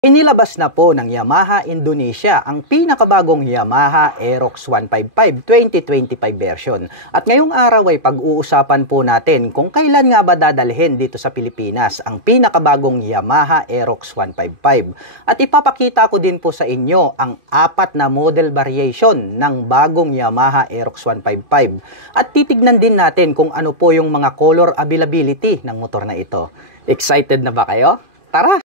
Inilabas na po ng Yamaha Indonesia ang pinakabagong Yamaha Aerox 155 2025 version. At ngayong araw ay pag-uusapan po natin kung kailan nga ba dadalhin dito sa Pilipinas ang pinakabagong Yamaha Aerox 155. At ipapakita ko din po sa inyo ang 4 na model variation ng bagong Yamaha Aerox 155. At titignan din natin kung ano po yung mga color availability ng motor na ito. Excited na ba kayo? Tara!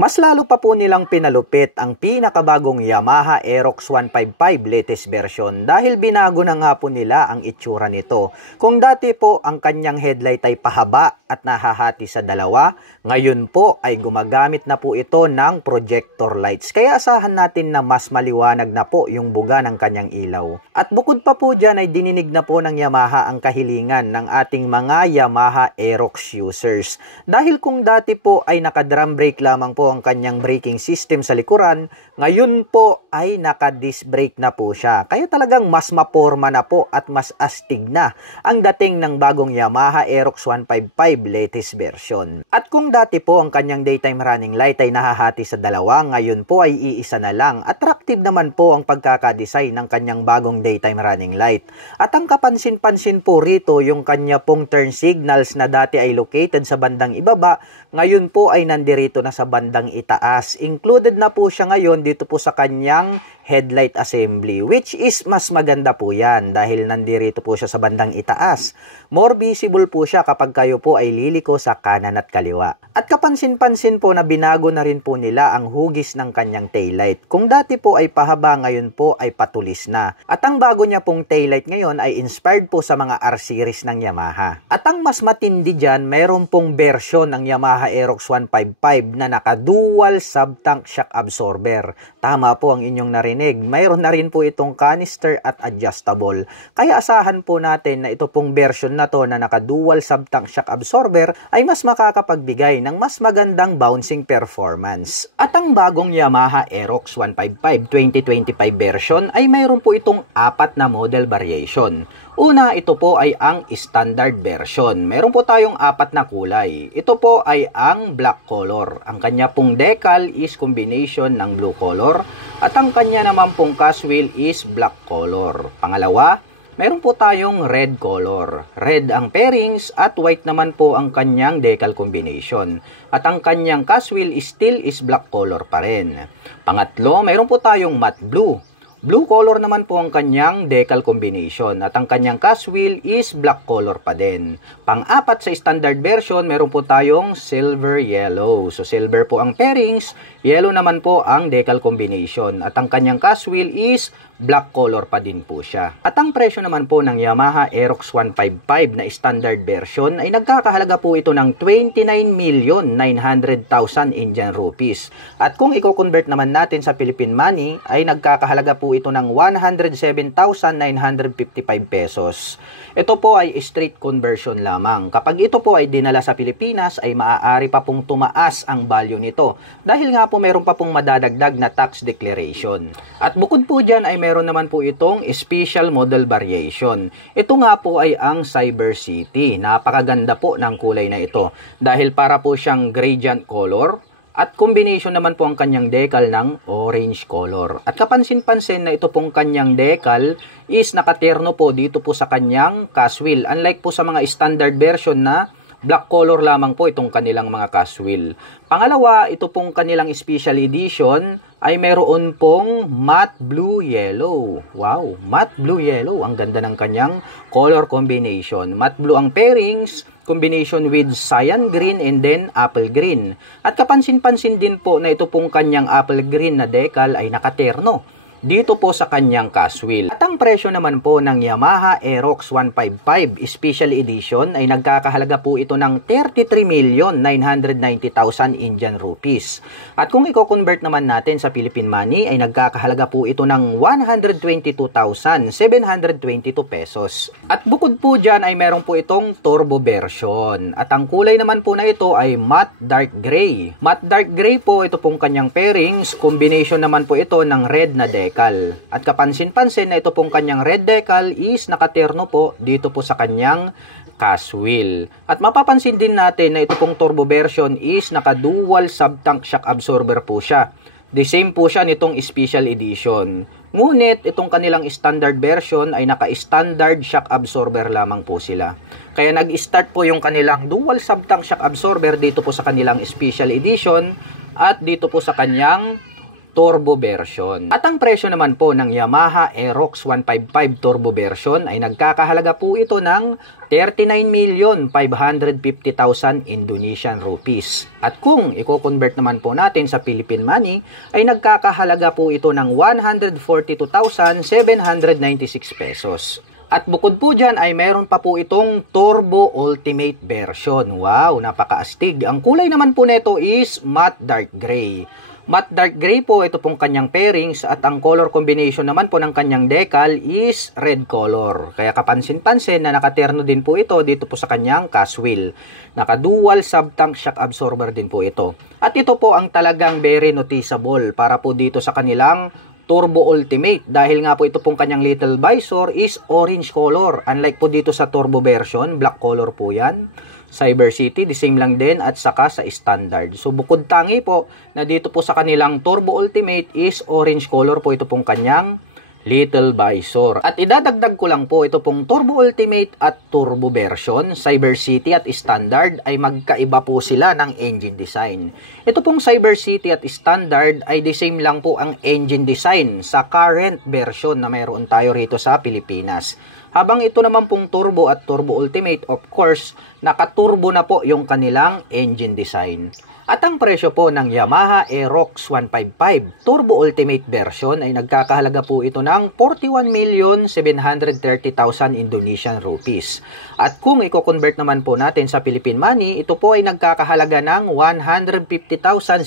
Mas lalo pa po nilang pinalupit ang pinakabagong Yamaha Aerox 155 latest version dahil binago na nga po nila ang itsura nito. Kung dati po ang kanyang headlight ay pahaba at nahahati sa dalawa, ngayon po ay gumagamit na po ito ng projector lights. Kaya asahan natin na mas maliwanag na po yung buga ng kanyang ilaw. At bukod pa po dyan ay dininig na po ng Yamaha ang kahilingan ng ating mga Yamaha Aerox users. Dahil kung dati po ay naka-drum brake lamang po ang kanyang braking system sa likuran, ngayon po ay naka-disc brake na po siya. Kaya talagang mas maporma na po at mas astig na ang dating ng bagong Yamaha Aerox 155 latest version. At kung dati po ang kanyang daytime running light ay nahahati sa dalawa, ngayon po ay iisa na lang. Attractive naman po ang pagkakadesign ng kanyang bagong daytime running light. At ang kapansin-pansin po rito yung kanya pong turn signals na dati ay located sa bandang ibaba, ngayon po ay nandirito na sa bandang itaas. Included na po siya ngayon dito po sa kanyang headlight assembly, which is mas maganda po yan dahil nandirito po siya sa bandang itaas. More visible po siya kapag kayo po ay liliko sa kanan at kaliwa. At kapansin-pansin po na binago na rin po nila ang hugis ng kanyang taillight. Kung dati po ay pahaba, ngayon po ay patulis na. At ang bago niya pong taillight ngayon ay inspired po sa mga R-series ng Yamaha. At ang mas matindi dyan, mayroon pong version ng Yamaha Aerox 155 na naka-dual sub-tank shock absorber. Tama po ang inyong narinig. Mayroon na rin po itong canister at adjustable. Kaya asahan po natin na ito pong version na to na naka-dual sub-tank shock absorber ay mas makakapagbigay ng mas magandang bouncing performance. At ang bagong Yamaha Aerox 155 2025 version ay mayroon po itong 4 na model variation. Una, ito po ay ang standard version. Meron po tayong 4 na kulay. Ito po ay ang black color. Ang kanya pong decal is combination ng blue color. At ang kanya naman pong cashwheel is black color. Pangalawa, meron po tayong red color. Red ang pairings at white naman po ang kanyang decal combination. At ang kanyang cashwheel still is black color pa rin. Pangatlo, meron po tayong matte blue. Blue color naman po ang kanyang decal combination at ang kanyang cashwheel is black color pa din. Pang-apat sa standard version, meron po tayong silver yellow. So silver po ang pairings, yellow naman po ang decal combination at ang kanyang cashwheel is black color pa din po siya. At ang presyo naman po ng Yamaha Aerox 155 na standard version ay nagkakahalaga po ito ng 29,900,000 Indian rupees. At kung i-convert naman natin sa Philippine money ay nagkakahalaga po ito ng 107,955 pesos. Ito po ay straight conversion lamang. Kapag ito po ay dinala sa Pilipinas ay maaari pa pong tumaas ang value nito dahil nga po meron pa pong madadagdag na tax declaration. At bukod po dyan ay meron naman po itong special model variation. Ito nga po ay ang Cyber City. Napakaganda po ng kulay na ito dahil para po siyang gradient color. At combination naman po ang kanyang decal ng orange color. At kapansin-pansin na ito pong kanyang decal is nakaterno po dito po sa kanyang cashwheel. Unlike po sa mga standard version na black color lamang po itong kanilang mga cashwheel. Pangalawa, ito pong kanilang special edition ay meron pong matte blue yellow. Wow, matte blue yellow. Ang ganda ng kanyang color combination. Matte blue ang pairings, combination with cyan green and then apple green. At kapansin-pansin din po na ito pong kanyang apple green na decal ay nakaterno dito po sa kanyang cashwheel. At ang presyo naman po ng Yamaha Aerox 155 Special Edition ay nagkakahalaga po ito ng 33,990,000 Indian rupees. At kung i-convert naman natin sa Philippine money ay nagkakahalaga po ito ng 122,722 pesos. At bukod po dyan ay meron po itong turbo version. At ang kulay naman po na ito ay matte dark gray. Matte dark gray po ito pong kanyang pairings. Combination naman po ito ng red na decal. At kapansin-pansin na ito pong kanyang red decal is nakaterno po dito po sa kanyang cast wheel. At mapapansin din natin na ito pong turbo version is naka-dual sub-tank shock absorber po siya. The same po siya nitong special edition. Ngunit itong kanilang standard version ay naka-standard shock absorber lamang po sila. Kaya nag-start po yung kanilang dual sub-tank shock absorber dito po sa kanilang special edition at dito po sa kanyang turbo version. At ang presyo naman po ng Yamaha Aerox 155 turbo version ay nagkakahalaga po ito ng 39,550,000 Indonesian rupees. At kung i-convert naman po natin sa Philippine money, ay nagkakahalaga po ito ng 142,796 pesos. At bukod po dyan ay meron pa po itong Turbo Ultimate version. Wow, napakaastig. Ang kulay naman po nito is matte dark gray. Matte dark gray po ito pong kanyang pairings at ang color combination naman po ng kanyang decal is red color. Kaya kapansin-pansin na nakaterno din po ito dito po sa kanyang cast wheel. Naka-dual sub-tank shock absorber din po ito. At ito po ang talagang very noticeable para po dito sa kanilang Turbo Ultimate dahil nga po ito pong kanyang little visor is orange color. Unlike po dito sa turbo version, black color po yan. Cyber City, the same lang din at saka sa standard. So bukod tangi po na dito po sa kanilang Turbo Ultimate is orange color po ito pong kanyang little visor. At idadagdag ko lang po ito pong Turbo Ultimate at Turbo version, Cyber City at standard ay magkaiba po sila ng engine design. Ito pong Cyber City at standard ay the same lang po ang engine design sa current version na mayroon tayo rito sa Pilipinas. Habang ito naman pong Turbo at Turbo Ultimate, of course, naka-turbo na po yung kanilang engine design. At ang presyo po ng Yamaha Aerox 155 Turbo Ultimate version ay nagkakahalaga po ito ng 41,730,000 Indonesian rupees. At kung i-convert naman po natin sa Philippine money, ito po ay nagkakahalaga ng 150,667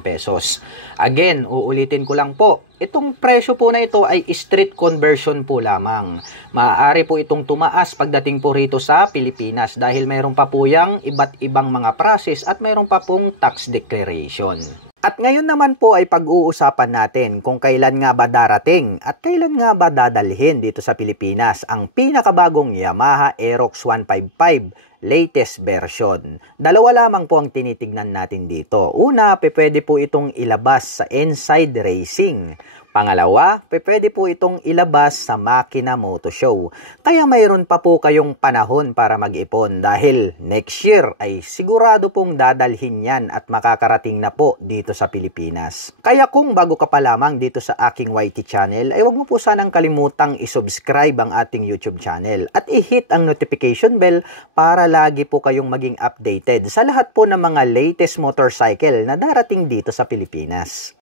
pesos. Again, uulitin ko lang po, itong presyo po na ito ay street conversion po lamang. Maaari po itong tumaas pagdating po rito sa Pilipinas dahil mayroon pa po yang iba't ibang mga process at mayroon pa pong tax declaration. At ngayon naman po ay pag-uusapan natin kung kailan nga ba darating at kailan nga ba dadalhin dito sa Pilipinas ang pinakabagong Yamaha Aerox 155 latest version. Dalawa lamang po ang tinitignan natin dito. Una, pwede po itong ilabas sa Inside Racing. Pangalawa, pwede po itong ilabas sa Makina Moto Show. Kaya mayroon pa po kayong panahon para mag-ipon dahil next year ay sigurado pong dadalhin yan at makakarating na po dito sa Pilipinas. Kaya kung bago ka pa lamang dito sa aking YT channel, ay huwag mo po sanang kalimutang isubscribe ang ating YouTube channel at i-hit ang notification bell para lagi po kayong maging updated sa lahat po ng mga latest motorcycle na darating dito sa Pilipinas.